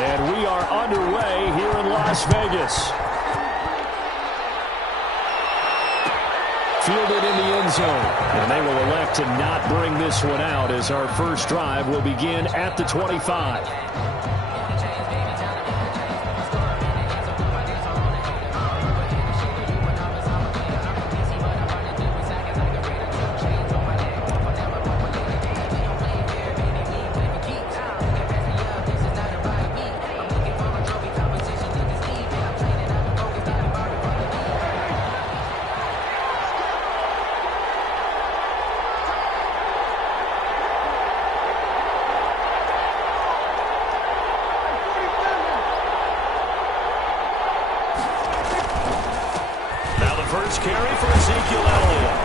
And we are underway here in Las Vegas. Fielded in the end zone. And they will elect to not bring this one out as our first drive will begin at the 25. Carry for Ezekiel Elliott.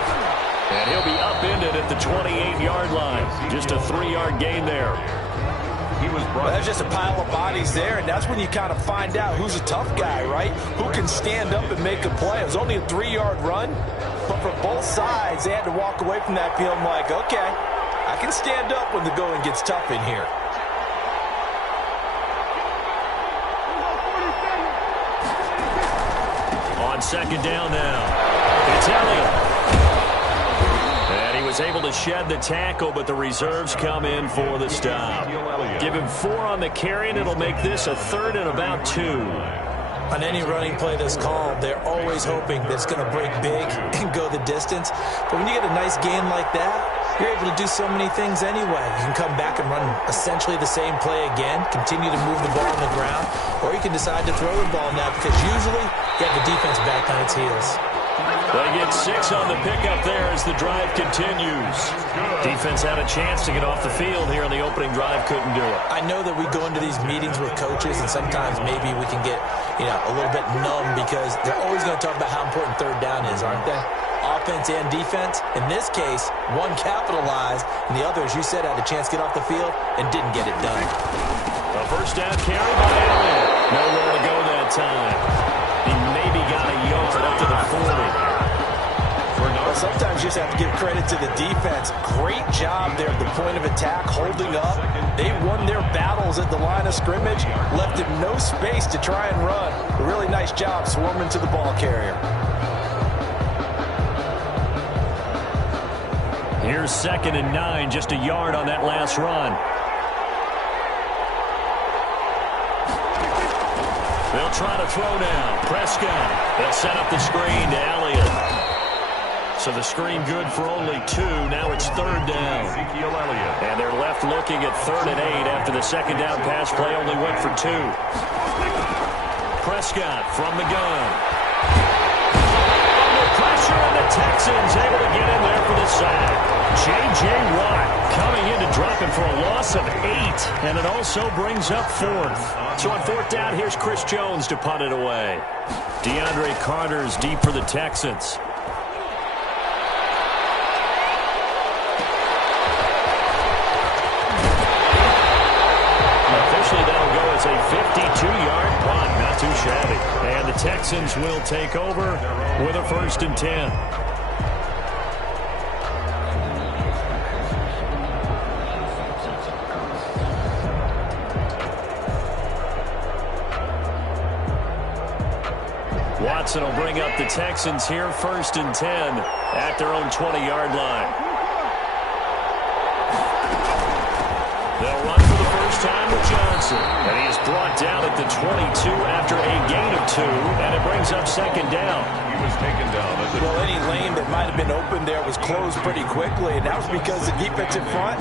And he'll be upended at the 28-yard line. Just a 3-yard gain there. Well, there's just a pile of bodies there, and that's when you kind of find out who's a tough guy, right? Who can stand up and make a play. It was only a 3-yard run, but for both sides, they had to walk away from that field like, okay, I can stand up when the going gets tough in here. On second down now. It's Elliott. And he was able to shed the tackle, but the reserves come in for the stop. Give him 4 on the carry, and it'll make this a 3rd and about 2. On any running play that's called, they're always hoping that it's going to break big and go the distance. But when you get a nice gain like that, you're able to do so many things anyway. You can come back and run essentially the same play again, continue to move the ball on the ground, or you can decide to throw the ball now because usually you have the defense back on its heels. They get 6 on the pickup there as the drive continues. Defense had a chance to get off the field here on the opening drive, couldn't do it. I know that we go into these meetings with coaches, and sometimes maybe we can get, a little bit numb because they're always going to talk about how important third down is, aren't they? Offense and defense. In this case, one capitalized, and the other, as you said, had a chance to get off the field and didn't get it done. A first down carry by Elliott. Nowhere to go that time. He maybe got a yard up to the 40. Well, sometimes you just have to give credit to the defense. Great job there at the point of attack, holding up. They won their battles at the line of scrimmage, left him no space to try and run. A really nice job swarming to the ball carrier. Here's 2nd and 9, just a yard on that last run. They'll try to throw now. Prescott. They'll set up the screen to Elliott. So the screen good for only 2. Now it's 3rd down. Ezekiel Elliott. And they're left looking at 3rd and 8 after the second down pass play only went for 2. Prescott from the gun. Under pressure, and the Texans able to get in there for the sack. J.J. Watt coming in to drop him for a loss of 8, and it also brings up 4th. So on 4th down, here's Chris Jones to punt it away. DeAndre Carter's deep for the Texans. Officially, that'll go as a 52-yard punt. Not too shabby. And the Texans will take over with a 1st and 10. Watson will bring up the Texans here, 1st and 10 at their own 20-yard line. They'll run for the first time with Johnson. And he is brought down at the 22 after a gain of 2, and it brings up 2nd down. He was taken down. Well, any lane that might have been open there was closed pretty quickly, and that was because the defense in front,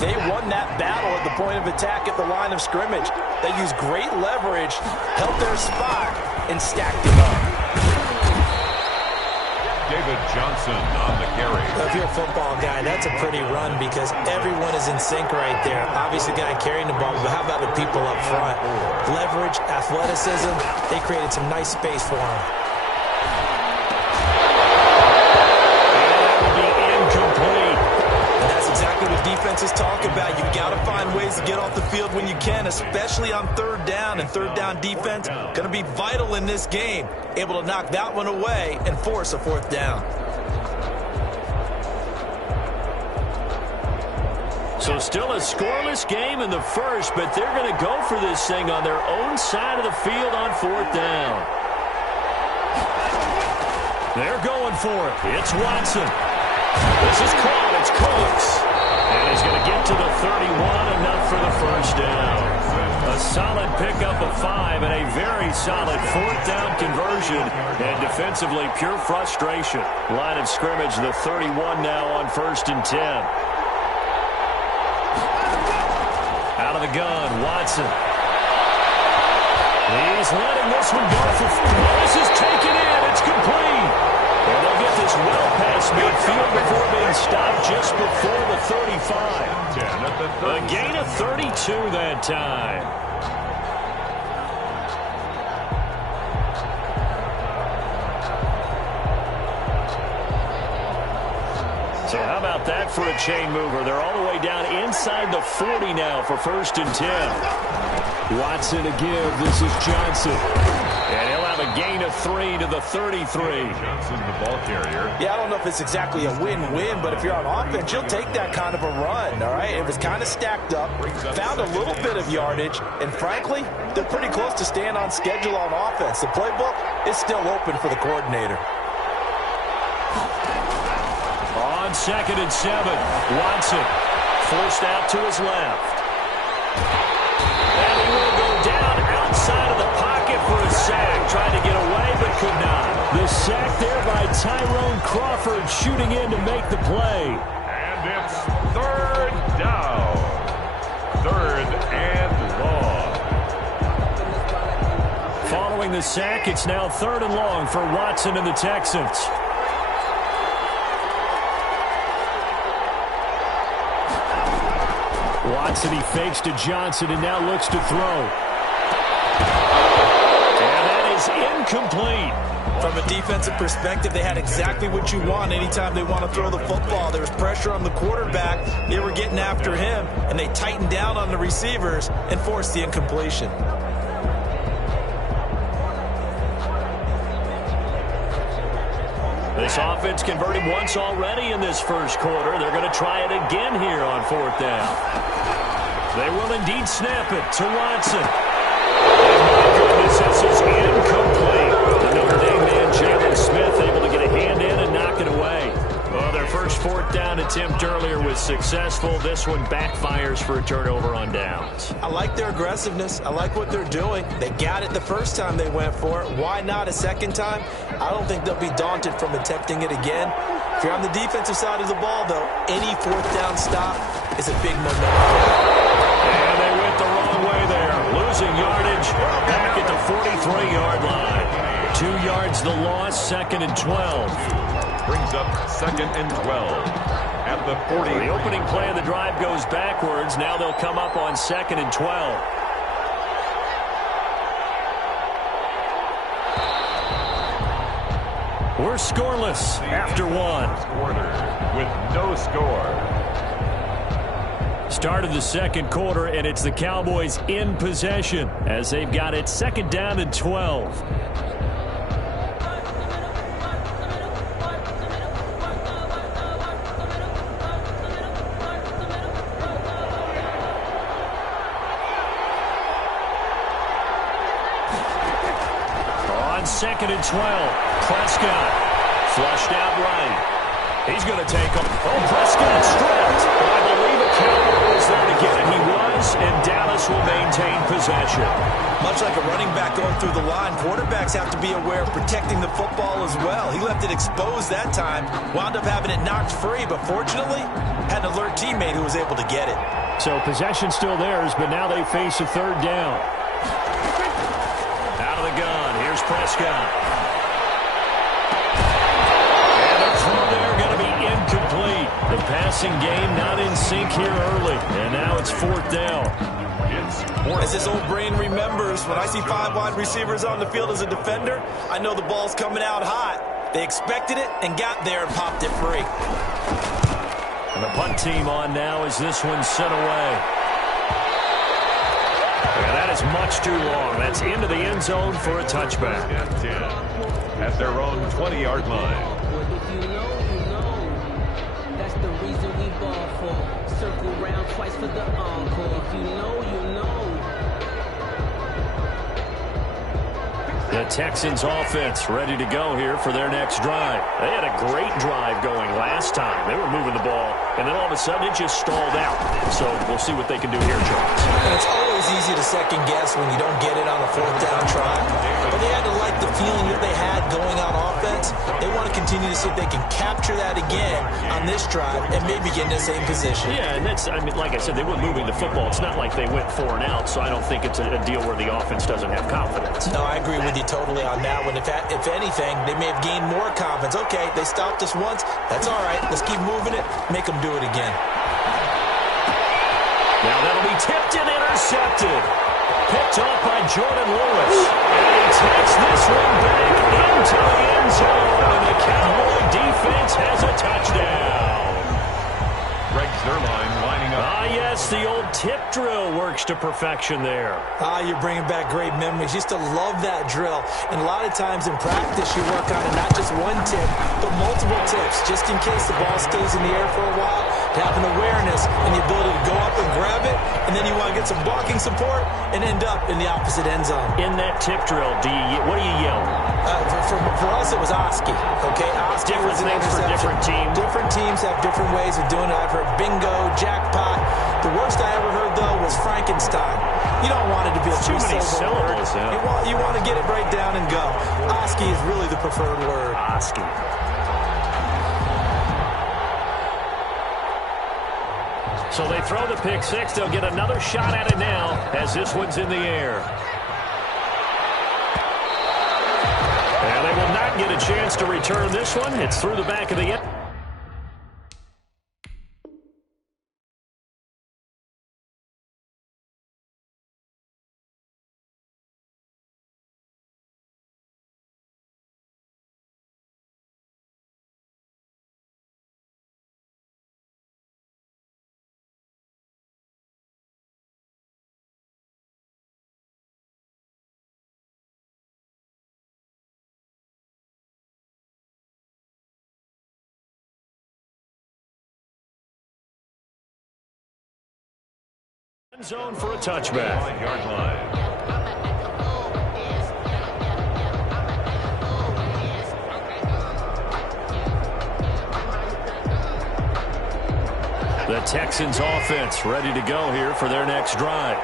they won that battle at the point of attack at the line of scrimmage. They used great leverage, held their spot, and stacked it up. David Johnson on the carry. If you're a football guy, that's a pretty run because everyone is in sync right there. Obviously, the guy carrying the ball, but how about the people up front? Leverage, athleticism, they created some nice space for him. Defenses talk about you got to find ways to get off the field when you can, especially on 3rd down, and 3rd down defense going to be vital in this game, able to knock that one away and force a 4th down. So still a scoreless game in the first, but they're going to go for this thing on their own side of the field on 4th down. They're going for it. It's Watson. This is caught. It's close. And he's going to get to the 31, enough for the first down. A solid pickup of 5 and a very solid 4th down conversion. And defensively, pure frustration. Line of scrimmage, the 31 now on 1st and 10. Out of the gun, Watson. He's letting this one go for 4. This is taken in. It's complete. And they'll get this well past midfield before being stopped just before the 35. A gain of 32 that time. So how about that for a chain mover? They're all the way down inside the 40 now for 1st and 10. Watson to give. This is Johnson. And he'll have a gain of 3 to the 33. Johnson, the ball carrier. Yeah, I don't know if it's exactly a win-win, but if you're on offense, you'll take that kind of a run, all right? It was kind of stacked up, found a little bit of yardage, and frankly, they're pretty close to staying on schedule on offense. The playbook is still open for the coordinator. On 2nd and 7, Watson forced out to his left. And he will go down outside of the pocket for a sack. Tried to get away, but could not. The sack there by Tyrone Crawford, shooting in to make the play. And it's 3rd down. 3rd and long. Following the sack, it's now 3rd and long for Watson and the Texans. Watson, he fakes to Johnson and now looks to throw. And that is incomplete. From a defensive perspective, they had exactly what you want anytime they want to throw the football. There was pressure on the quarterback. They were getting after him, and they tightened down on the receivers and forced the incompletion. This offense converted once already in this first quarter. They're going to try it again here on 4th down. They will indeed snap it to Watson. And my goodness, this is incomplete. The Notre Dame man, Jalen Smith, able to get a hand in and knock it away. Well, their first 4th down attempt earlier was successful. This one backfires for a turnover on downs. I like their aggressiveness. I like what they're doing. They got it the first time they went for it. Why not a second time? I don't think they'll be daunted from attempting it again. If you're on the defensive side of the ball, though, any 4th down stop is a big momentum. And they went the wrong way there. Losing yardage back at the 43-yard line. 2 yards the loss, 2nd and 12. Brings up 2nd and 12 at the 40. The opening play of the drive goes backwards. Now they'll come up on 2nd and 12. We're scoreless after 1. Quarter with no score. Start of the 2nd quarter, and it's the Cowboys in possession as they've got it 2nd down and 12. On 2nd and 12, Prescott flushed out right. He's going to take him. Oh, Prescott stripped. But I believe a Cowboy was there to get it. He was, and Dallas will maintain possession. Much like a running back going through the line, quarterbacks have to be aware of protecting the football as well. He left it exposed that time, wound up having it knocked free, but fortunately, had an alert teammate who was able to get it. So possession still theirs, but now they face a 3rd down. Out of the gun, here's Prescott. The passing game not in sync here early, and now it's 4th down. As his old brain remembers, when I see 5 wide receivers on the field as a defender, I know the ball's coming out hot. They expected it and got there and popped it free. And the punt team on now as this one's sent away. And that is much too long. That's into the end zone for a touchback. 10 at their own 20-yard line. the reason we ball for. Circle round twice for the encore. If you know, you know. The Texans offense ready to go here for their next drive. They had a great drive going last time. They were moving the ball, and then all of a sudden it just stalled out. So we'll see what they can do here, Charles. And it's always easy to second guess when you don't get it on a fourth down try. But they had to like the feeling that they had going on offense. They want to continue to see if they can capture that again on this drive and maybe get in the same position. Yeah, and that's, I mean, like I said, they weren't moving the football. It's not like they went 4 and out, so I don't think it's a deal where the offense doesn't have confidence. No, I agree with you totally on that one. If anything, they may have gained more confidence. Okay, they stopped us once. That's all right. Let's keep moving it. Make them do it again. Now that'll be tipped and intercepted. Picked off by Jordan Lewis. And he takes this one back into the end zone. And the Cowboy defense has a touchdown. Greg Zerline lining up. Ah, yes, the old tip drill works to perfection there. Ah, you're bringing back great memories. Used to love that drill. And a lot of times in practice, you work on it, not just one tip, but multiple tips, just in case the ball stays in the air for a while, to have an awareness and the ability to go up and grab it, and then you want to get some blocking support and end up in the opposite end zone. In that tip drill, what do you yell? For us, it was Oski. Okay, Oski Different was an things for interception. different teams. Different teams have different ways of doing it. I've heard bingo, jackpot. The worst I ever heard, though, was Frankenstein. You don't want it to be a Too many syllables. You want to get it right down and go. Oski is really the preferred word. Oski. So they throw the pick six. They'll get another shot at it now as this one's in the air. And they will not get a chance to return this one. It's through the back of the end. Zone for a touchback. 5-yard line. The Texans offense ready to go here for their next drive.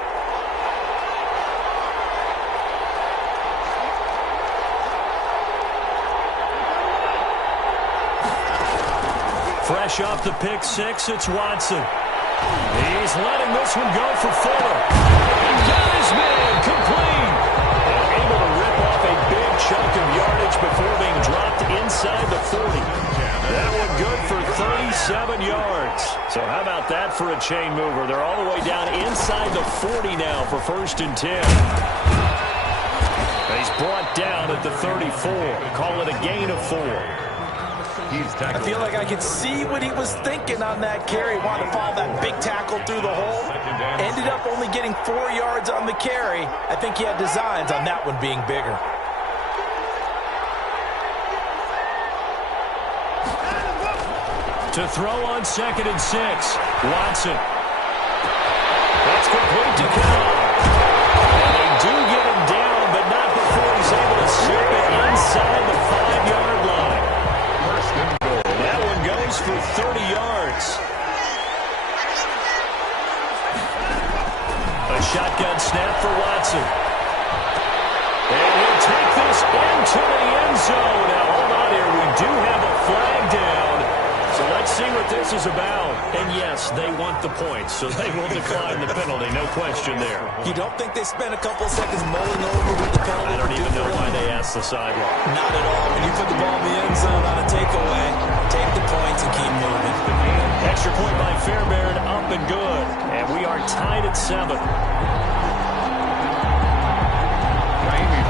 Fresh off the pick six, it's Watson. He's letting this one go for Fuller. Got his man complete. And able to rip off a big chunk of yardage before being dropped inside the 40. That one good for 37 yards. So how about that for a chain mover? They're all the way down inside the 40 now for 1st and 10. And he's brought down at the 34. Call it a gain of 4. I feel like I could see what he was thinking on that carry. Wanted to follow that big tackle through the hole. Ended up only getting 4 yards on the carry. I think he had designs on that one being bigger. To throw on 2nd and 6. Watson. That's complete to Cobb. And they do get him down, but not before he's able to slip it inside the 5-yard line. That one goes for 30 yards. A shotgun snap for Watson. And he'll take this into the end zone. Now, hold on here. We do have a flag down. So let's see what this is about. And yes, they want the points, so they will decline the penalty. No question there. You don't think they spent a couple seconds mulling over with the penalty? I don't even know why they asked the sideline. Not at all. When you put the ball in the end zone on a takeaway, take the points and keep moving. Extra point by Fairbairn, up and good. And we are tied at 7. Naomi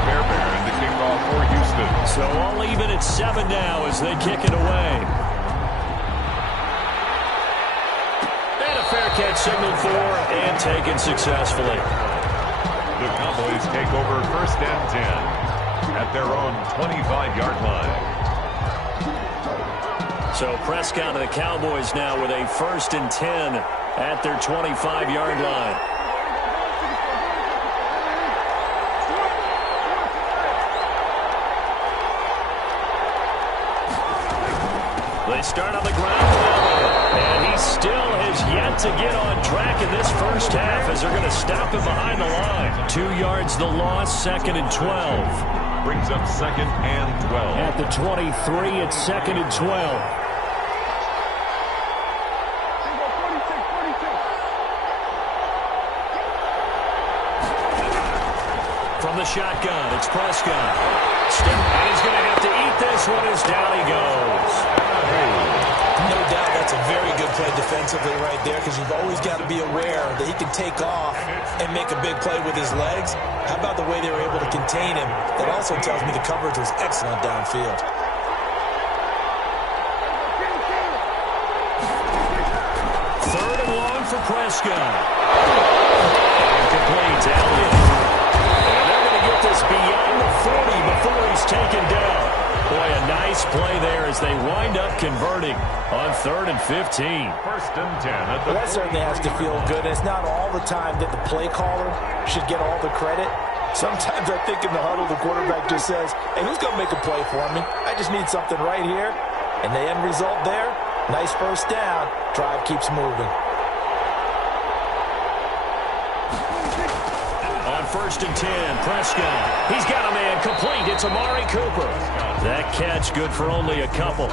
Fairbairn, the kickoff for Houston. So all even at 7 now as they kick it away. And a fair catch signaled for and taken successfully. The Cowboys take over 1st and 10 at their own 25-yard line. So Prescott and the Cowboys now with a 1st and 10 at their 25-yard line. They start on the ground with Elliott, and he still has yet to get on track in this first half as they're going to stop him behind the line. 2 yards the loss, 2nd and 12. Brings up 2nd and 12. At the 23, it's 2nd and 12. From the shotgun, it's Prescott. And he's going to have to eat this one as down he goes. No doubt that's a very good play defensively right there, because you've always got to be aware that he can take off and make a big play with his legs. How about the way they were able to contain him? That also tells me the coverage was excellent downfield. 3rd and long for Prescott. Incomplete to Elliott. And they're going to get this beyond the 40 before he's taken down. Boy, a nice play there as they wind up converting on 3rd and 15. 1st and 10 at the Well, that certainly has to feel good. It's not all the time that the play caller should get all the credit. Sometimes I think in the huddle, the quarterback just says, hey, who's going to make a play for me? I just need something right here. And the end result there, nice 1st down. Drive keeps moving. On 1st and 10, Prescott. He's got a man complete. It's Amari Cooper. That catch good for only a couple.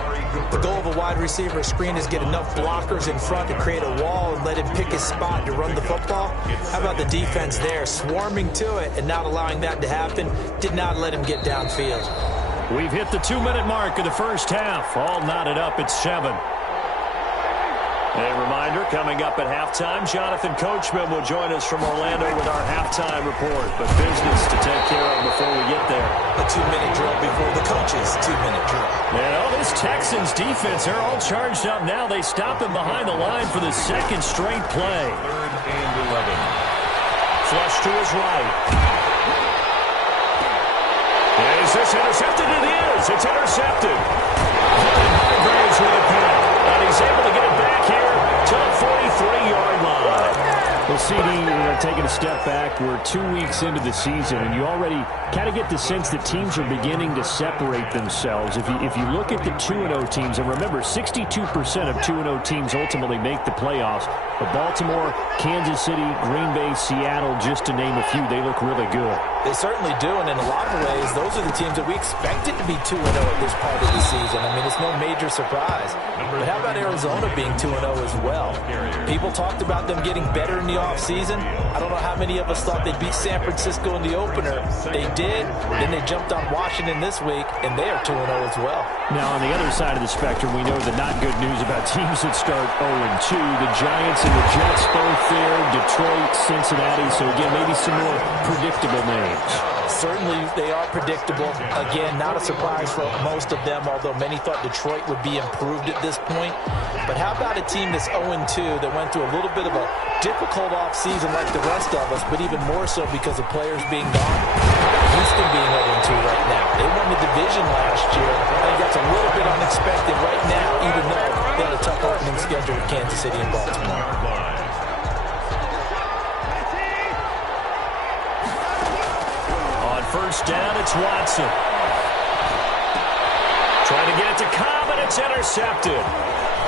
The goal of a wide receiver screen is get enough blockers in front to create a wall and let him pick his spot to run the football. How about the defense there, swarming to it and not allowing that to happen? Did not let him get downfield. We've hit the 2-minute mark of the first half. All knotted up at 7. A reminder, coming up at halftime, Jonathan Coachman will join us from Orlando with our halftime report. But business to take care of before we get there. A 2-minute drill before the coaches' 2-minute drill. Well, this Texans defense, they're all charged up now. They stop him behind the line for the 2nd straight play. 3rd and 11. Flush to his right. Is this intercepted? It is. It's intercepted. Hargraves with a pick. And he's able to get it back here to the 43-yard line. Well, CD, taking a step back, we're 2 weeks into the season, and you already kind of get the sense that teams are beginning to separate themselves. If you look at the 2-0 teams, and remember, 62% of 2-0 teams ultimately make the playoffs. But Baltimore, Kansas City, Green Bay, Seattle, just to name a few, they look really good. They certainly do, and in a lot of ways, those are the teams that we expected to be 2-0 at this part of the season. I mean, it's no major surprise. But how about Arizona being 2-0 as well? People talked about them getting better in the offseason. I don't know how many of us thought they'd beat San Francisco in the opener. They did. Then they jumped on Washington this week, and they are 2-0 as well. Now, on the other side of the spectrum, we know the not good news about teams that start 0-2. The Giants and the Jets both there, Detroit, Cincinnati. So, again, maybe some more predictable names. Certainly, they are predictable. Again, not a surprise for most of them, although many thought Detroit would be improved at this point. But how about a team that's 0-2 that went through a little bit of a difficult offseason like the rest of us, but even more so because of players being gone? Houston being 0-2 right now. They won the division last year. I think that's a little bit unexpected right now, even though they had a tough opening schedule with Kansas City and Baltimore. First down, it's Watson. Trying to get it to Cobb, and it's intercepted.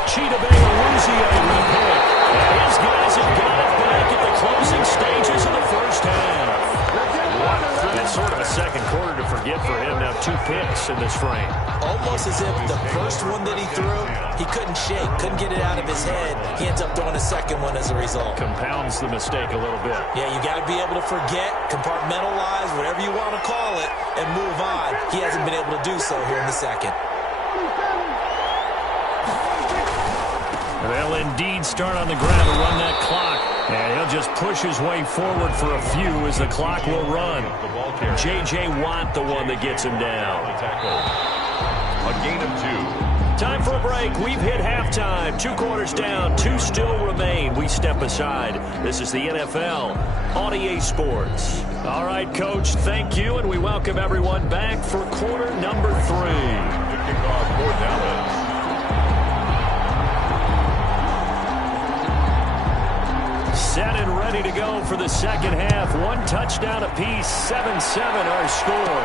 Chidobe-Awuzie repick. And his guys have got it back at the closing stages of the first half. It's sort of a second quarter to forget for him. Now 2 picks in this frame. Almost as if the first one that he threw, he couldn't shake, couldn't get it out of his head. He ends up throwing a second one as a result. Compounds the mistake a little bit. Yeah, you got to be able to forget, compartmentalize, whatever you want to call it, and move on. He hasn't been able to do so here in the second. They'll indeed start on the ground to run that clock. And he'll just push his way forward for a few as the clock will run. J.J. Watt, the one that gets him down. A gain of 2. Time for a break. We've hit halftime. 2 quarters down. 2 still remain. We step aside. This is the NFL on EA Sports. All right, Coach, thank you, and we welcome everyone back for quarter number 3. To kick off for Dallas. Set and ready to go for the second half. One touchdown apiece, 7-7 our score.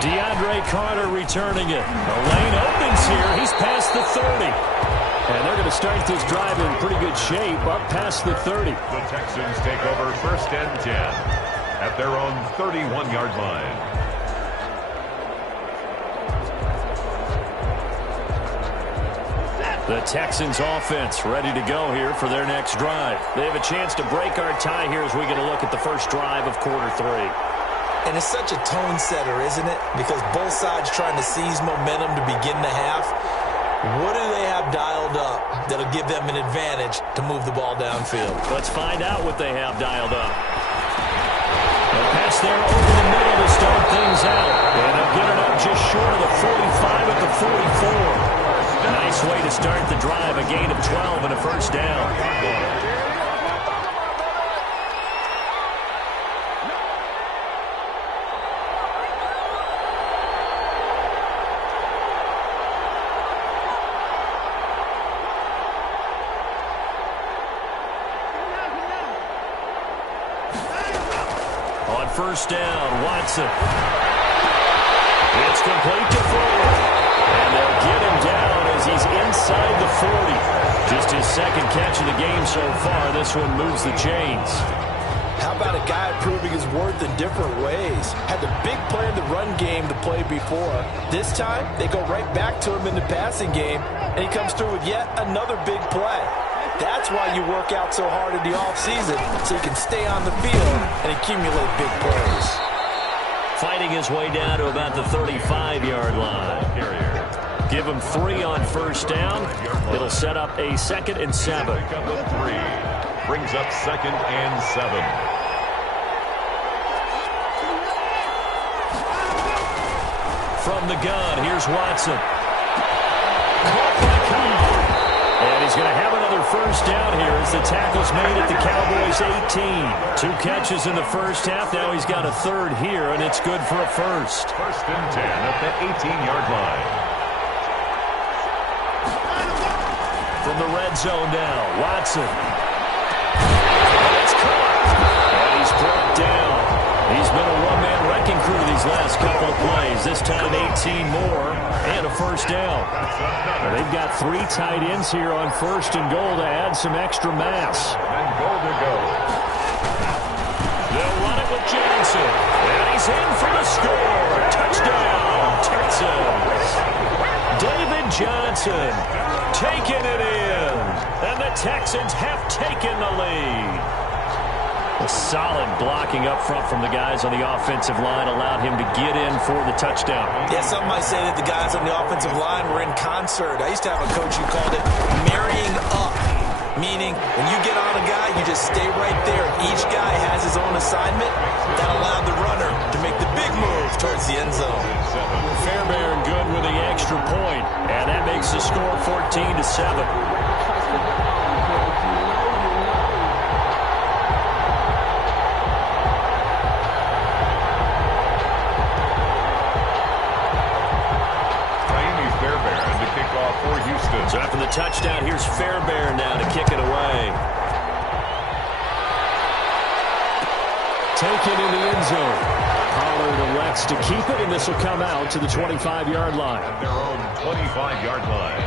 DeAndre Carter returning it. The lane opens here. He's past the 30. And they're going to start this drive in pretty good shape, up past the 30. The Texans take over 1st and 10 at their own 31-yard line. The Texans offense ready to go here for their next drive. They have a chance to break our tie here as we get a look at the first drive of quarter 3. And it's such a tone setter, isn't it? Because both sides trying to seize momentum to begin the half. What do they have dialed up that'll give them an advantage to move the ball downfield? Let's find out what they have dialed up. A pass there over the middle to start things out. And they'll get it up just short of the 45 at the 44. Nice way to start the drive. A gain of 12 and a first down. On first down, Watson. It's complete to Fuller. And they'll get him down as he's inside the 40. Just his second catch of the game so far. This one moves the chains. How about a guy proving his worth in different ways? Had the big play in the run game to play before. This time, they go right back to him in the passing game, and he comes through with yet another big play. That's why you work out so hard in the offseason, so you can stay on the field and accumulate big plays. Fighting his way down to about the 35-yard line. Give him 3 on first down. It'll set up a 2nd and 7. Brings up 2nd and 7. From the gun, here's Watson. And he's going to have another first down here as the tackle's made at the Cowboys' 18. 2 catches in the first half. Now he's got a 3rd here, and it's good for a first. 1st and 10 at the 18-yard line. From the red zone now, Watson. It's caught. And he's brought down. He's been a one-man wrecking crew these last couple of plays. This time 18 more and a first down. They've got 3 tight ends here on 1st and goal to add some extra mass. And goal to go. They'll run it with Johnson. And he's in for the score. Touchdown, Texans. David Johnson taking it in. And the Texans have taken the lead. A solid blocking up front from the guys on the offensive line allowed him to get in for the touchdown. Yeah, some might say that the guys on the offensive line were in concert. I used to have a coach who called it marrying up, meaning when you get on a guy, you just stay right there. Each guy has his own assignment. That allowed the runner to make the big move towards the end zone. Fairbairn good with the extra point, and that makes the score 14-7. So after the touchdown, here's Fairbairn now to kick it away. Taken in the end zone. Pollard elects to keep it, and this will come out to the 25-yard line. At their own 25-yard line.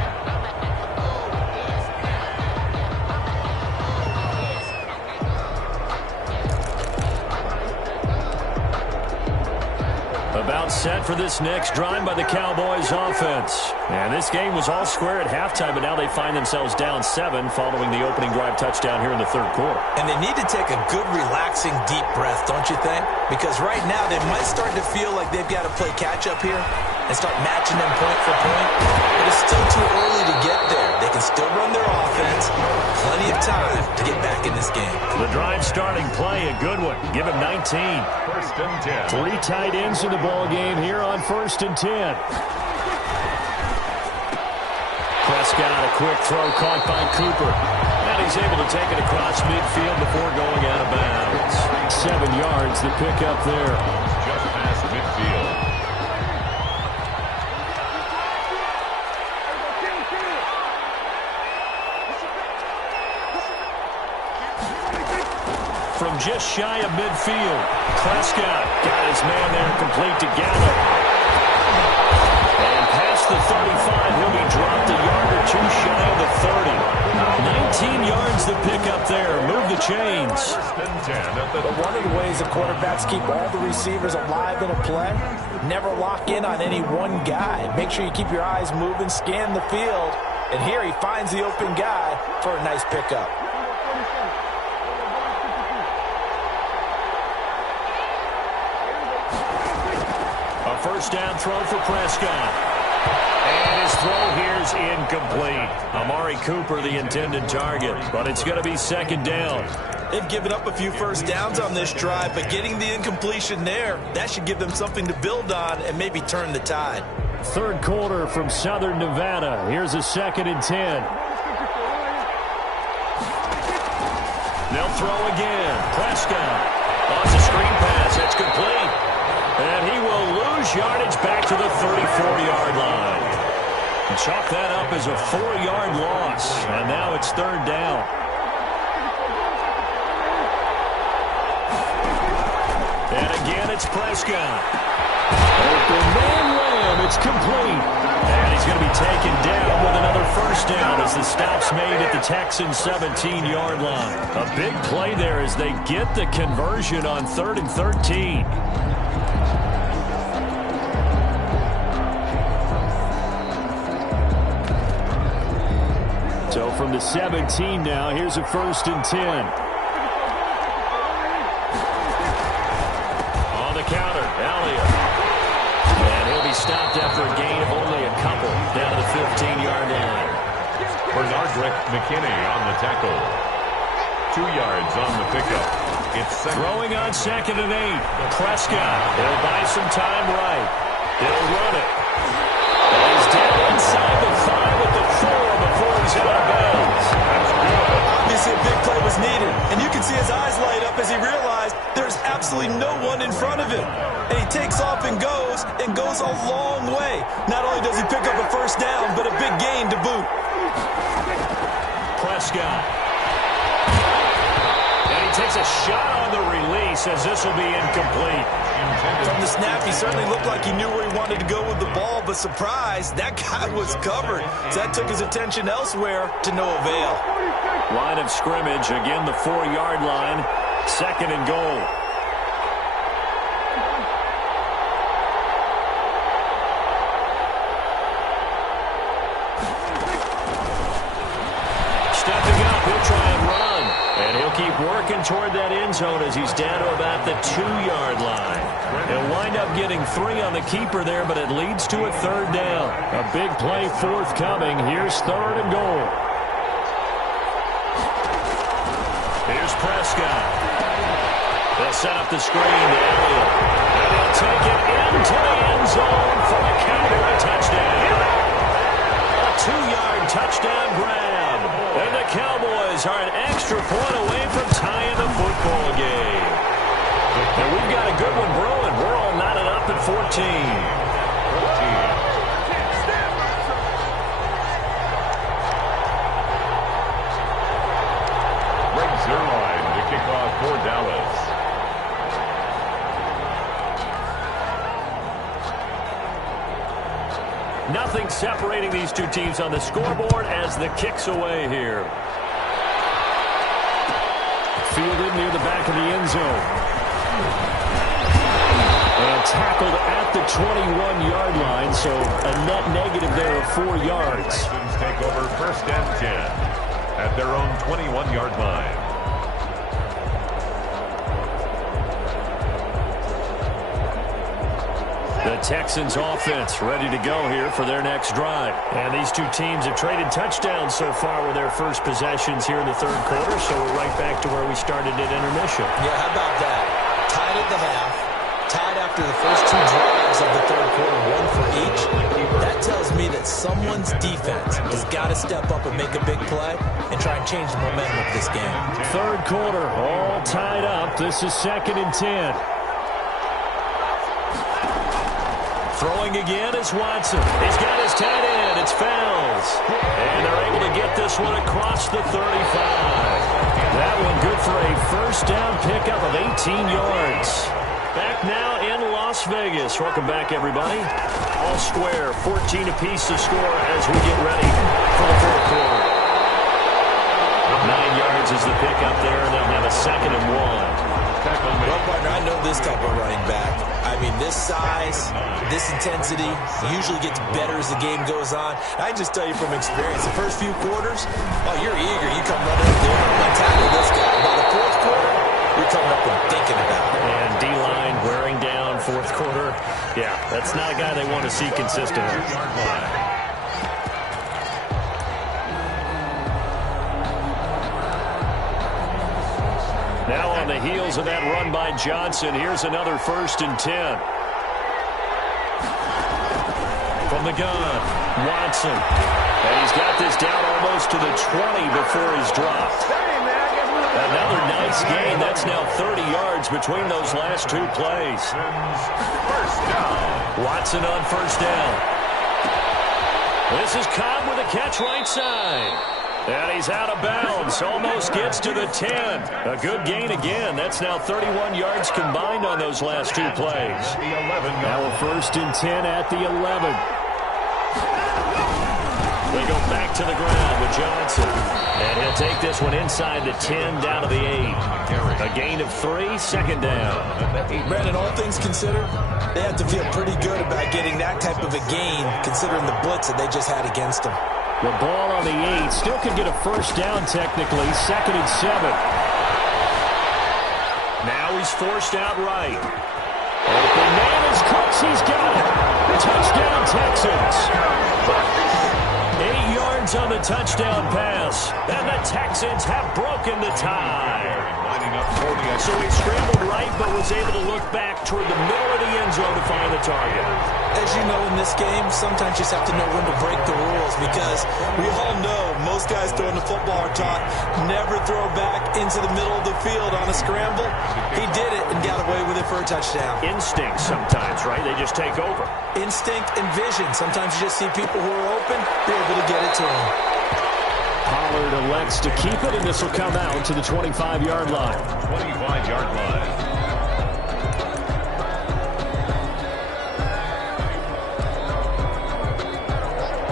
About set for this next drive by the Cowboys offense. And this game was all square at halftime, but now they find themselves down 7 following the opening drive touchdown here in the 3rd quarter. And they need to take a good, relaxing, deep breath, don't you think? Because right now they might start to feel like they've got to play catch-up here and start matching them point for point. But it's still too early to get there. They can still run their offense. Plenty of time to get back in this game. The drive starting play, a good one. Give him 19. 1st and 10. 3 tight ends in the ball game here on 1st and 10. Prescott, a quick throw caught by Cooper. And he's able to take it across midfield before going out of bounds. 7 yards, the pickup there. Just past midfield. just shy of midfield. Prescott got his man there complete to Gallup. And past the 35, he'll be dropped a yard or two shy of the 30. 19 yards to pick up there. Move the chains. But one of the ways the quarterbacks keep all the receivers alive in a play, never lock in on any one guy. Make sure you keep your eyes moving, scan the field. And here he finds the open guy for a nice pickup. A first down throw for Prescott. And his throw here is incomplete. Amari Cooper, the intended target, but it's going to be second down. They've given up a few first downs on this drive, but getting the incompletion there, that should give them something to build on and maybe turn the tide. Third quarter from Southern Nevada. Here's a 2nd and 10. They'll throw again. Prescott. Lost a screen pass. It's complete. And he will lose yardage back to the 34-yard line. And chalk that up as a 4-yard loss. And now it's third down. And again, it's Prescott. Open man lamb. It's complete. And he's going to be taken down with another first down as the stop's made at the Texans' 17-yard line. A big play there as they get the conversion on 3rd and 13. So from the 17 now, here's a 1st and 10. On the counter, Elliott. And he'll be stopped after a gain of only a couple down to the 15-yard line. Bernard McKinney on the tackle. 2 yards on the pickup. It's throwing on 2nd and 8. Prescott. He'll buy some time right. He'll run it. And he's down inside the 5 at the 4 before he's out of bounds. Obviously, a big play was needed, and you can see his eyes light up as he realized there's absolutely no one in front of him. And he takes off and goes a long way. Not only does he pick up a first down, but a big gain to boot. Prescott. And he takes a shot on the release as this will be incomplete. From the snap, he certainly looked like he knew where he wanted to go with the ball, but surprise, that guy was covered. So that took his attention elsewhere to no avail. Line of scrimmage, again the 4-yard line, 2nd and goal. Stepping up, he'll try and run. And he'll keep working toward that end zone as he's down to about the 2-yard line. He'll wind up getting 3 on the keeper there, but it leads to a 3rd down. A big play forthcoming. Here's 3rd and goal. Here's Prescott. They'll set up the screen to Elliott. And he'll take it into the end zone for a counter, a touchdown. A 2-yard touchdown grab. And the Cowboys are an extra point away from tying the football game. And we've got a good one brewing. We're all knotted up at 14. For Dallas. Nothing separating these two teams on the scoreboard as the kick's away here. Fielded near the back of the end zone. And tackled at the 21-yard line, so a net negative there of 4 yards. Texans take over 1st and 10 at their own 21-yard line. The Texans offense ready to go here for their next drive. And these two teams have traded touchdowns so far with their first possessions here in the 3rd quarter, so we're right back to where we started at intermission. Yeah, how about that? Tied at the half, tied after the first 2 drives of the 3rd quarter, 1 for each. That tells me that someone's defense has got to step up and make a big play and try and change the momentum of this game. 3rd quarter, all tied up. This is 2nd and 10. Throwing again is Watson. He's got his tight end. It's Fells. And they're able to get this one across the 35. That one good for a first down pickup of 18 yards. Back now in Las Vegas. Welcome back, everybody. All square, 14 apiece to score as we get ready for the fourth quarter. 9 yards is the pickup there, and they'll have a 2nd and 1. Well, partner, I know this type of running back. I mean, this size, this intensity usually gets better as the game goes on. I can just tell you from experience, the first few quarters, oh, you're eager. You come running up there and tackle this guy. By the fourth quarter, you're coming up and thinking about it. And D-line wearing down fourth quarter. Yeah, that's not a guy they want to see consistently. Now on the heels of that run by Johnson, here's another 1st and 10. From the gun, Watson. And he's got this down almost to the 20 before he's dropped. Another nice gain. That's now 30 yards between those last 2 plays. First down. Watson on first down. This is Cobb with a catch right side. And he's out of bounds. Almost gets to the 10. A good gain again. That's now 31 yards combined on those last 2 plays. Now a 1st and 10 at the 11. They go back to the ground with Johnson. And he'll take this one inside the 10 down to the 8. A gain of 3, 2nd down. Brandon, all things considered, they have to feel pretty good about getting that type of a gain considering the blitz that they just had against them. The ball on the 8. Still could get a first down technically. 2nd and 7. Now he's forced out right. Open man is Cooks. He's got it. Touchdown Texans. 8 yards on the touchdown pass. And the Texans have broken the tie. So he scrambled right but was able to look back toward the middle of the end zone to find the target. As you know, in this game, sometimes you just have to know when to break the rules because we all know most guys throwing the football are taught never throw back into the middle of the field on a scramble. He did it and got away with it for a touchdown. Instinct sometimes, right? They just take over. Instinct and vision. Sometimes you just see people who are open, be able to get it to them. Pollard elects to keep it, and this will come out to the 25-yard line. 25-yard line.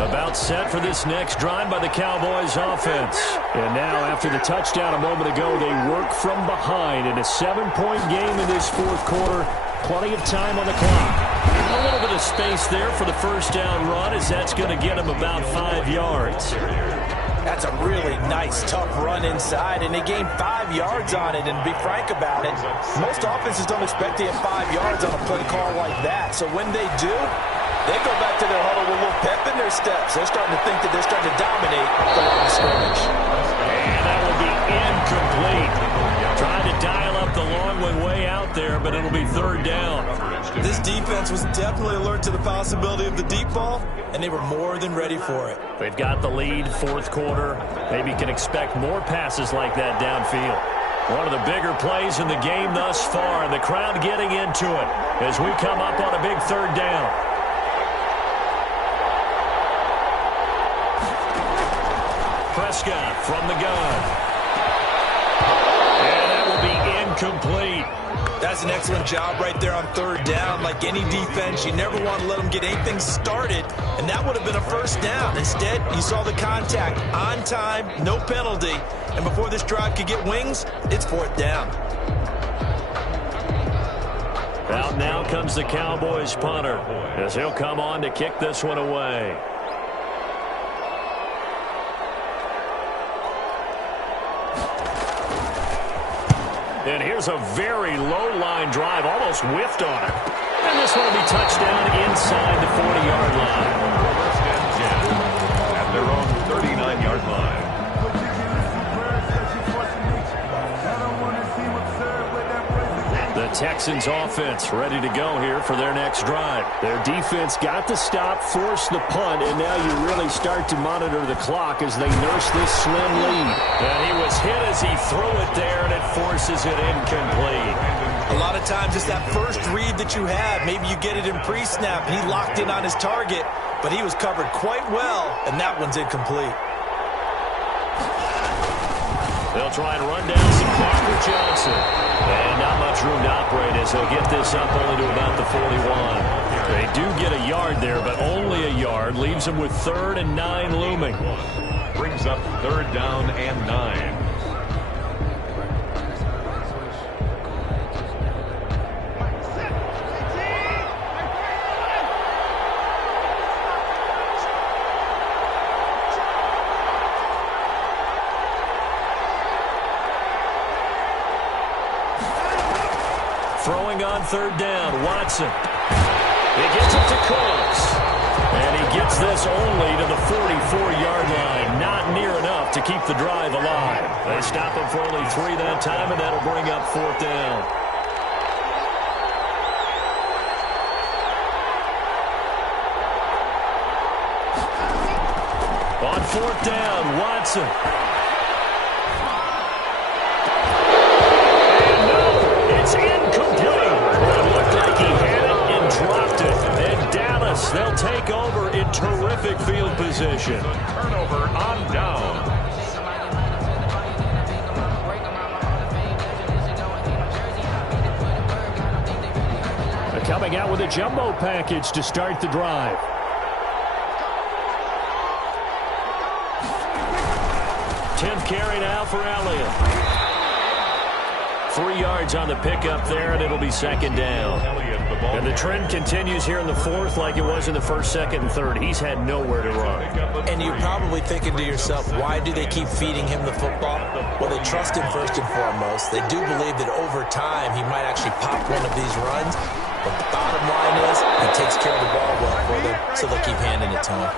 About set for this next drive by the Cowboys offense. And now, after the touchdown a moment ago, they work from behind in a 7-point game in this fourth quarter. Plenty of time on the clock. A little bit of space there for the first down run, as that's going to get them about 5 yards. That's a really nice, tough run inside, and they gained 5 yards on it. And to be frank about it, most offenses don't expect to get 5 yards on a play call like that. So when they do, they go back to their huddle with a little pep in their steps. They're starting to think that they're starting to dominate the line of scrimmage. And that will be incomplete. Trying to dial up the long one way out there, but it'll be 3rd down. This defense was definitely alert to the possibility of the deep ball, and they were more than ready for it. They've got the lead, fourth quarter. Maybe can expect more passes like that downfield. One of the bigger plays in the game thus far, and the crowd getting into it as we come up on a big 3rd down. Prescott from the gun. And that will be incomplete. That's an excellent job right there on 3rd down. Like any defense, you never want to let them get anything started, and that would have been a first down. Instead, you saw the contact on time, no penalty, and before this drive could get wings, it's 4th down. Out now comes the Cowboys punter as he'll come on to kick this one away. And here's a very low-line drive, almost whiffed on it. And this one will be touchdown inside the 40-yard line. First and 10 at their own 39-yard line. The Texans offense ready to go here for their next drive. Their defense got the stop, forced the punt, and now you really start to monitor the clock as they nurse this slim lead. And he was hit as he threw it there, and it forces it incomplete. A lot of times it's that first read that you have. Maybe you get it in pre-snap, and he locked in on his target, but he was covered quite well, and that one's incomplete. They'll try and run down some clock with Johnson. And not much room to operate as they'll get this up only to about the 41. They do get a yard there, but only a yard. Leaves them with 3rd and 9 looming. Brings up 3rd down and 9. Throwing on 3rd down, Watson. He gets it to Cooks. And he gets this only to the 44-yard line. Not near enough to keep the drive alive. They stop him for only 3 that time, and that'll bring up 4th down. On 4th down, Watson. It's incomplete. It looked like he had it and dropped it. And Dallas, they'll take over in terrific field position. Turnover on down. They're coming out with a jumbo package to start the drive. Tenth carry now for Elliott. 3 yards on the pickup there, and it'll be 2nd down. And the trend continues here in the 4th like it was in the 1st, 2nd, and 3rd. He's had nowhere to run. And you're probably thinking to yourself, why do they keep feeding him the football? Well, they trust him first and foremost. They do believe that over time he might actually pop one of these runs. But the bottom line is he takes care of the ball well for them, so they'll keep handing it to him.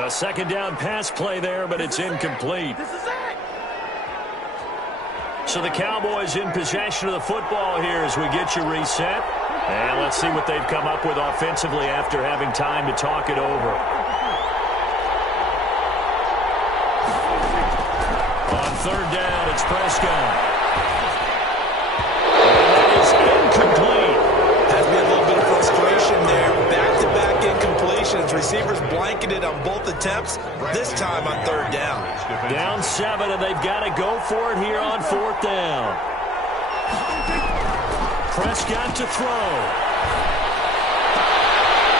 A 2nd down pass play there, but it's incomplete. So the Cowboys in possession of the football here as we get you reset. And let's see what they've come up with offensively after having time to talk it over. On 3rd down, it's Prescott. And that is incomplete. Has been a little bit of frustration there. Back-to-back incompletions. Receivers blanketed on both attempts. This time on 3rd down. Down 7, and they've got to go for it here on 4th down. Prescott to throw.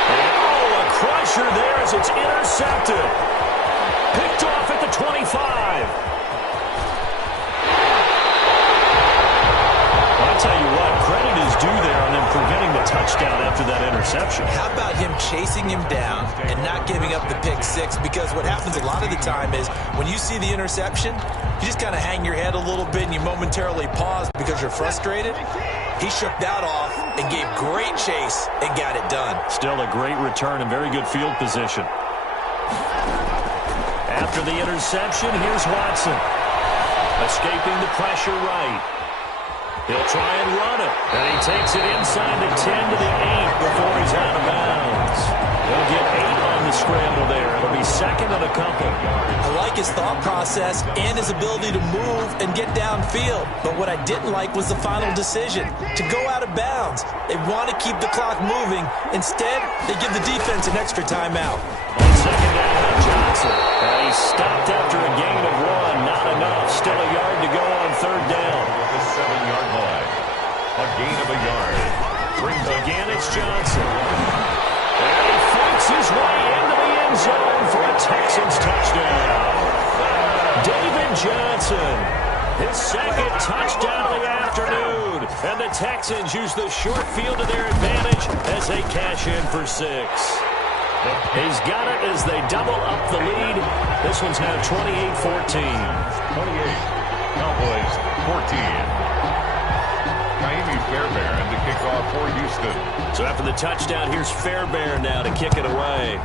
And, a crusher there as it's intercepted. Picked off at the 25. I'll tell you what, credit is due there on them preventing the touchdown after that interception. How about him chasing him down and not giving up the pick 6? Because what happens a lot of the time is when you see the interception, you just kind of hang your head a little bit and you momentarily pause because you're frustrated. He shook that off and gave great chase and got it done. Still a great return and very good field position. After the interception, here's Watson. Escaping the pressure right. He'll try and run it. And he takes it inside the 10 to the 8 before he's out of bounds. He'll get 8 on the scramble there. It'll be 2nd and a couple. I like his thought process and his ability to move and get downfield. But what I didn't like was the final decision, to go out of bounds. They want to keep the clock moving. Instead, they give the defense an extra timeout. On 2nd down, Johnson. And he stopped after a gain of 1. Not enough. Still a yard to go on 3rd down. 7-yard line. A gain of a yard. Brings again, it's Johnson. And he fights his way into the end zone for a Texans touchdown. David Johnson, his 2nd touchdown of the afternoon. And the Texans use the short field to their advantage as they cash in for 6. He's got it as they double up the lead. This one's now 28-14. 28. Cowboys 14. Fairbairn to kick off for Houston. So after the touchdown, here's Fairbairn now to kick it away.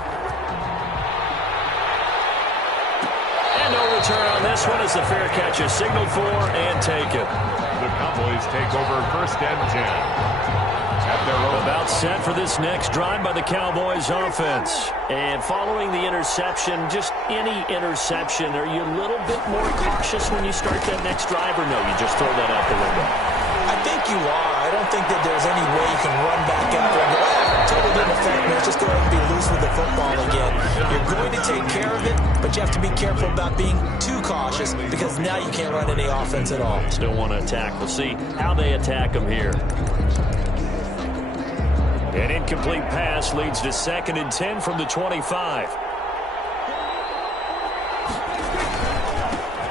And no return on this one as the fair catch is signaled for and taken. The Cowboys take over 1st and 10. At their own. About set for this next drive by the Cowboys offense. And following the interception, just any interception, are you a little bit more cautious when you start that next drive, or no, you just throw that out the window? I think you are. I don't think that there's any way you can run back out there and go, total didn't affect me. Let's just go ahead and be loose with the football again. You're going to take care of it, but you have to be careful about being too cautious because now you can't run any offense at all. Still want to attack. We'll see how they attack him here. An incomplete pass leads to 2nd and 10 from the 25.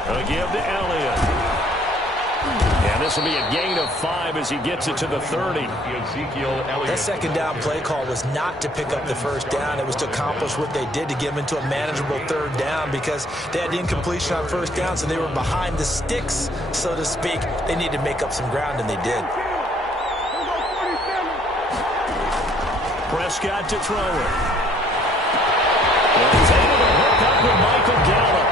A give to Elliott. And this will be a gain of 5 as he gets it to the 30. That 2nd down play call was not to pick up the 1st down. It was to accomplish what they did to get them into a manageable 3rd down because they had the incompletion on 1st down, so they were behind the sticks, so to speak. They needed to make up some ground, and they did. Prescott to throw it. And he's able to hook up with Michael Gallup.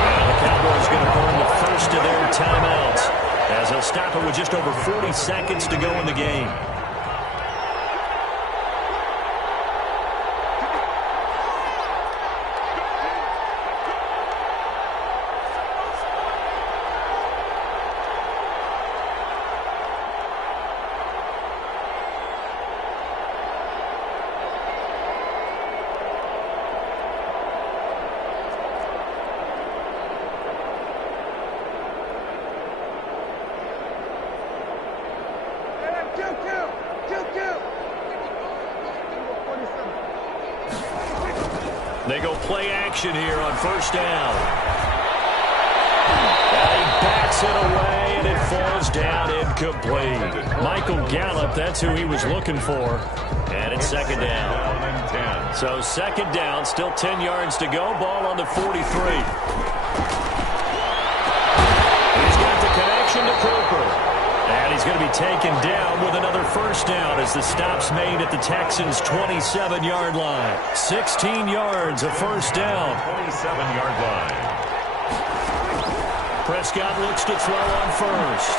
And the Cowboys going to burn the first of their timeouts as they'll stop it with just over 40 seconds to go in the game. They go play action here on 1st down. And he bats it away, and it falls down incomplete. Michael Gallup, that's who he was looking for. And it's 2nd down. So 2nd down, still 10 yards to go. Ball on the 43. He's got the connection to Cooper. And he's going to be taken down with another 1st down as the stop's made at the Texans' 27-yard line. 16 yards, a 1st down. 27-yard line. Prescott looks to throw on 1st.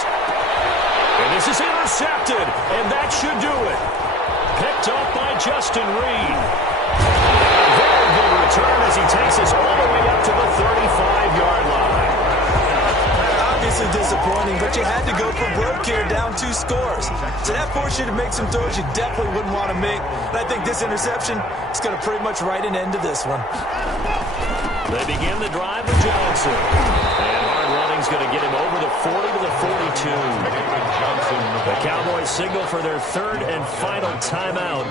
And this is intercepted, and that should do it. Picked up by Justin Reed. Very good return as he takes us all the way up to the 35-yard line. Obviously disappointing, but you had to go for broke here, down 2 scores. So that forced you to make some throws you definitely wouldn't want to make. And I think this interception is going to pretty much write an end to this one. They begin the drive with Johnson. And hard running's going to get him over the 40 to the 42. The Cowboys signal for their 3rd and final timeout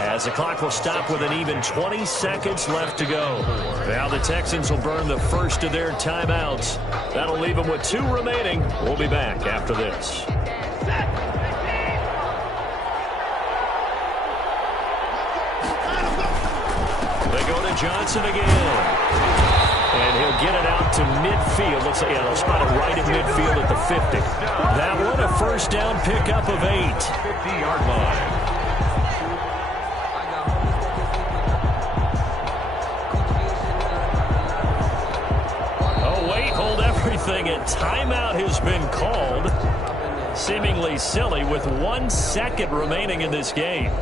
as the clock will stop with an even 20 seconds left to go. Now the Texans will burn the first of their timeouts. That'll leave them with 2 remaining. We'll be back after this. They go to Johnson again. And he'll get it out to midfield. Looks like they'll spot it right at midfield at the 50. That one a 1st down pickup of 8. 50-yard line. Oh, wait, hold everything. A timeout has been called. Seemingly silly with 1 second remaining in this game.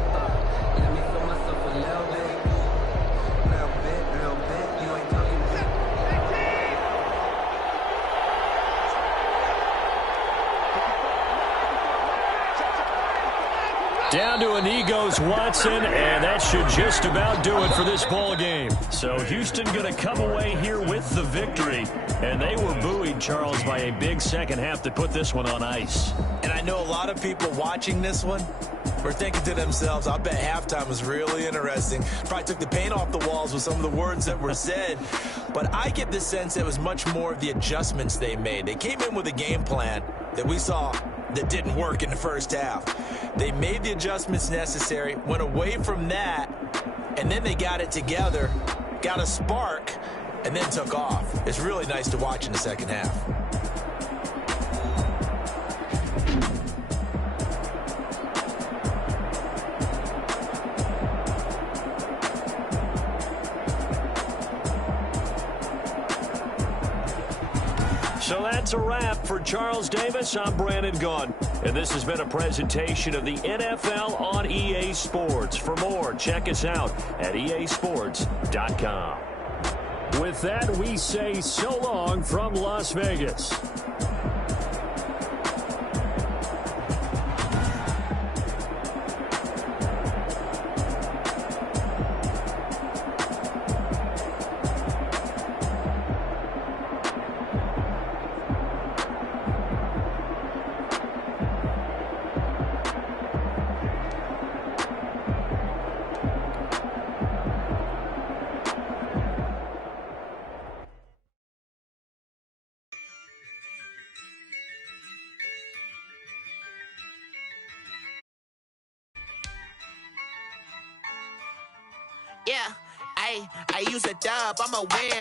Down to an he goes Watson, and that should just about do it for this ball game. So Houston going to come away here with the victory, and they were buoyed, Charles, by a big second half that put this one on ice. And I know a lot of people watching this one were thinking to themselves, I bet halftime was really interesting. Probably took the paint off the walls with some of the words that were said. But I get the sense it was much more of the adjustments they made. They came in with a game plan that we saw that didn't work in the 1st half. They made the adjustments necessary, went away from that, and then they got it together, got a spark, and then took off. It's really nice to watch in the 2nd half. So that's a wrap for Charles Davis. I'm Brandon Gaudin, and this has been a presentation of the NFL on EA Sports. For more, check us out at easports.com. With that, we say so long from Las Vegas. Yeah, I use a dub, I'm a win.